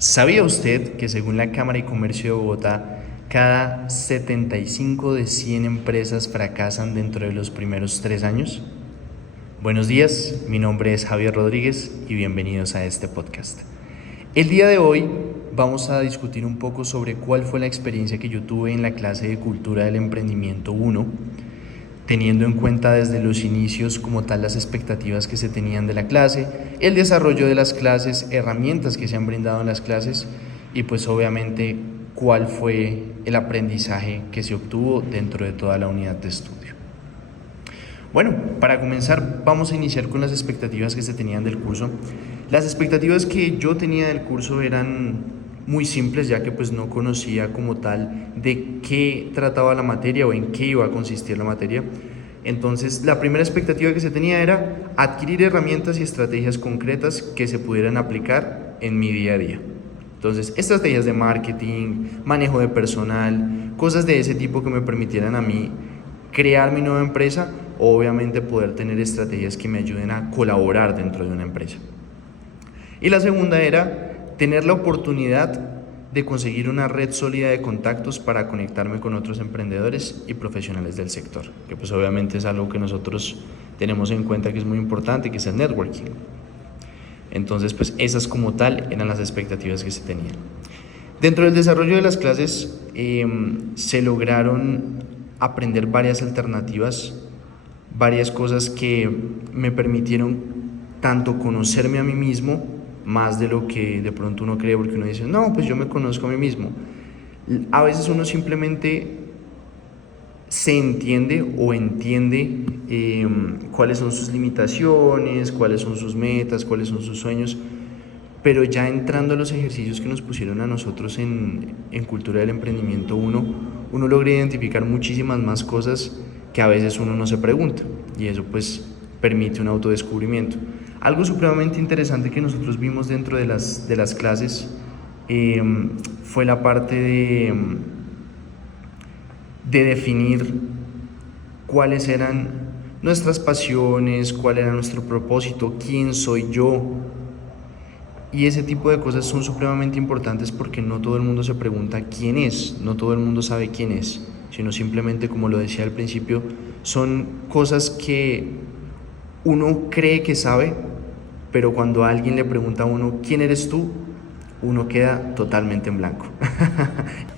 ¿Sabía usted que según la Cámara de Comercio de Bogotá, cada 75 de 100 empresas fracasan dentro de los primeros 3 años? Buenos días, mi nombre es Javier Rodríguez y bienvenidos a este podcast. El día de hoy vamos a discutir un poco sobre cuál fue la experiencia que yo tuve en la clase de Cultura del Emprendimiento 1, teniendo en cuenta desde los inicios como tal las expectativas que se tenían de la clase, el desarrollo de las clases, herramientas que se han brindado en las clases y pues obviamente cuál fue el aprendizaje que se obtuvo dentro de toda la unidad de estudio. Bueno, para comenzar vamos a iniciar con las expectativas que se tenían del curso. Las expectativas que yo tenía del curso eran muy simples, ya que pues no conocía como tal de qué trataba la materia o en qué iba a consistir la materia. Entonces, la primera expectativa que se tenía era adquirir herramientas y estrategias concretas que se pudieran aplicar en mi día a día. Entonces, estrategias de marketing, manejo de personal, cosas de ese tipo que me permitieran a mí crear mi nueva empresa o obviamente poder tener estrategias que me ayuden a colaborar dentro de una empresa. Y la segunda era tener la oportunidad de conseguir una red sólida de contactos para conectarme con otros emprendedores y profesionales del sector, que pues obviamente es algo que nosotros tenemos en cuenta que es muy importante, que es el networking. Entonces pues esas como tal eran las expectativas que se tenían. Dentro del desarrollo de las clases se lograron aprender varias alternativas, varias cosas que me permitieron tanto conocerme a mí mismo, más de lo que de pronto uno cree, porque uno dice, no, pues yo me conozco a mí mismo. A veces uno simplemente se entiende o entiende cuáles son sus limitaciones, cuáles son sus metas, cuáles son sus sueños, pero ya entrando a los ejercicios que nos pusieron a nosotros en Cultura del Emprendimiento 1, uno logra identificar muchísimas más cosas que a veces uno no se pregunta, y eso pues permite un autodescubrimiento. Algo supremamente interesante que nosotros vimos dentro de las clases fue la parte de definir cuáles eran nuestras pasiones, cuál era nuestro propósito, quién soy yo. Y ese tipo de cosas son supremamente importantes porque no todo el mundo se pregunta quién es, no todo el mundo sabe quién es, sino simplemente, como lo decía al principio, son cosas que uno cree que sabe, pero cuando alguien le pregunta a uno ¿quién eres tú?, uno queda totalmente en blanco.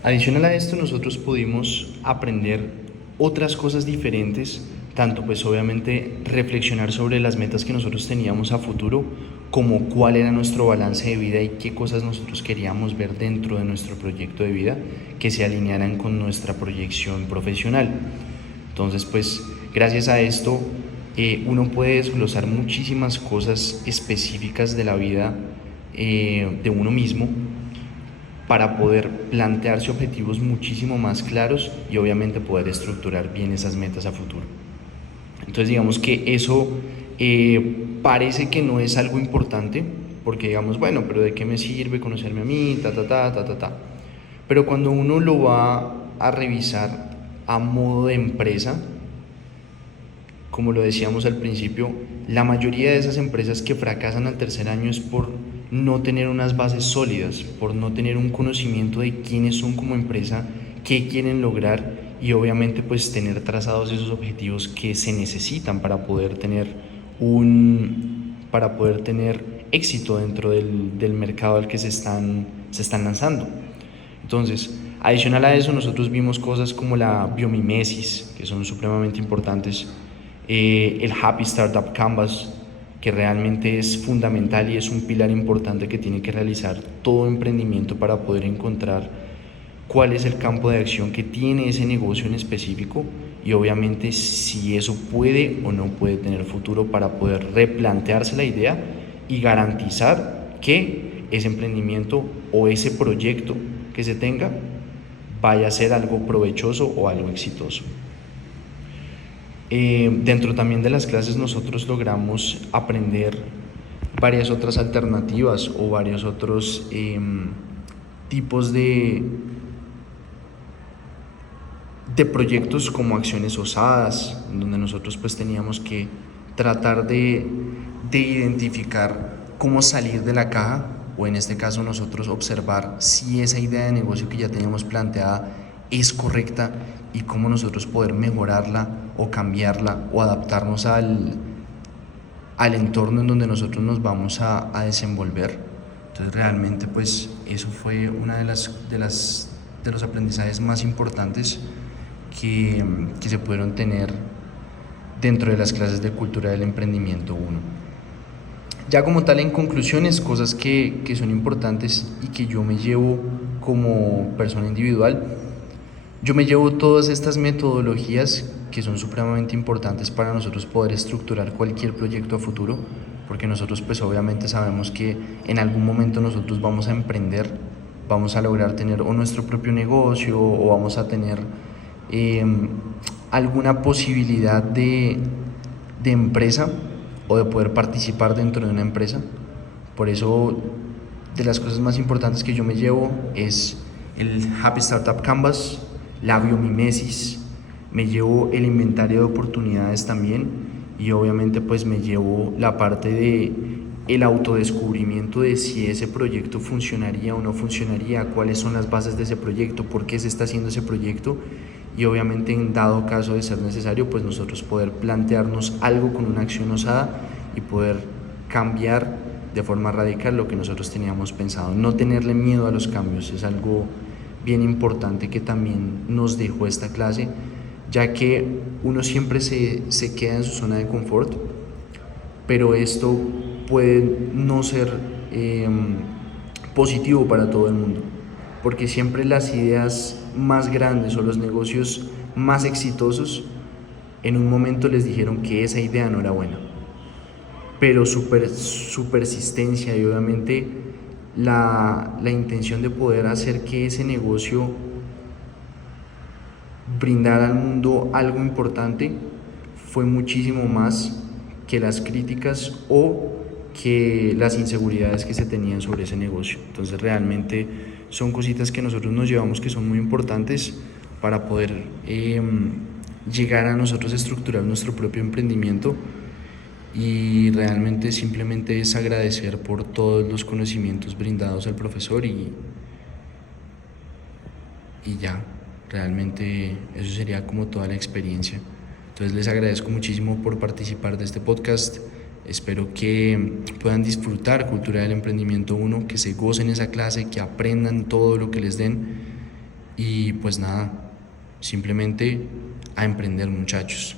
Adicional a esto, nosotros pudimos aprender otras cosas diferentes, tanto pues obviamente reflexionar sobre las metas que nosotros teníamos a futuro, como cuál era nuestro balance de vida y qué cosas nosotros queríamos ver dentro de nuestro proyecto de vida que se alinearan con nuestra proyección profesional. Entonces pues gracias a esto uno puede desglosar muchísimas cosas específicas de la vida de uno mismo para poder plantearse objetivos muchísimo más claros y obviamente poder estructurar bien esas metas a futuro. Entonces digamos que eso parece que no es algo importante, porque digamos, bueno, pero ¿de qué me sirve conocerme a mí? Pero cuando uno lo va a revisar a modo de empresa, como lo decíamos al principio, la mayoría de esas empresas que fracasan al tercer año es por no tener unas bases sólidas, por no tener un conocimiento de quiénes son como empresa, qué quieren lograr y obviamente pues tener trazados esos objetivos que se necesitan para poder tener éxito dentro del mercado al que se están lanzando. Entonces, adicional a eso, nosotros vimos cosas como la biomimesis, que son supremamente importantes, el Happy Startup Canvas, que realmente es fundamental y es un pilar importante que tiene que realizar todo emprendimiento para poder encontrar cuál es el campo de acción que tiene ese negocio en específico y obviamente si eso puede o no puede tener futuro para poder replantearse la idea y garantizar que ese emprendimiento o ese proyecto que se tenga vaya a ser algo provechoso o algo exitoso. Dentro también de las clases nosotros logramos aprender varias otras alternativas o varios otros tipos de proyectos como acciones osadas, donde nosotros pues teníamos que tratar de identificar cómo salir de la caja o en este caso nosotros observar si esa idea de negocio que ya teníamos planteada es correcta y cómo nosotros poder mejorarla o cambiarla o adaptarnos al entorno en donde nosotros nos vamos a desenvolver. Entonces realmente pues eso fue una de los aprendizajes más importantes que se pudieron tener dentro de las clases de cultura del emprendimiento 1. Ya como tal, en conclusiones, cosas que son importantes y que yo me llevo como persona individual, yo me llevo todas estas metodologías que son supremamente importantes para nosotros poder estructurar cualquier proyecto a futuro, porque nosotros pues obviamente sabemos que en algún momento nosotros vamos a emprender, vamos a lograr tener o nuestro propio negocio o vamos a tener alguna posibilidad de empresa o de poder participar dentro de una empresa. Por eso, de las cosas más importantes que yo me llevo es el Happy Startup Canvas, la biomimesis, me llevo el inventario de oportunidades también y obviamente pues me llevo la parte de el autodescubrimiento de si ese proyecto funcionaría o no funcionaría, cuáles son las bases de ese proyecto, por qué se está haciendo ese proyecto y obviamente en dado caso de ser necesario pues nosotros poder plantearnos algo con una acción osada y poder cambiar de forma radical lo que nosotros teníamos pensado. No tenerle miedo a los cambios es algo bien importante que también nos dejó esta clase, ya que uno siempre se queda en su zona de confort, pero esto puede no ser positivo para todo el mundo, porque siempre las ideas más grandes o los negocios más exitosos en un momento les dijeron que esa idea no era buena, pero su persistencia y obviamente la intención de poder hacer que ese negocio brindara al mundo algo importante fue muchísimo más que las críticas o que las inseguridades que se tenían sobre ese negocio. Entonces realmente son cositas que nosotros nos llevamos que son muy importantes para poder llegar a nosotros a estructurar nuestro propio emprendimiento, y realmente simplemente es agradecer por todos los conocimientos brindados al profesor y ya, realmente eso sería como toda la experiencia. Entonces les agradezco muchísimo por participar de este podcast. Espero que puedan disfrutar Cultura del Emprendimiento 1, que se gocen esa clase, que aprendan todo lo que les den y pues nada, simplemente a emprender, muchachos.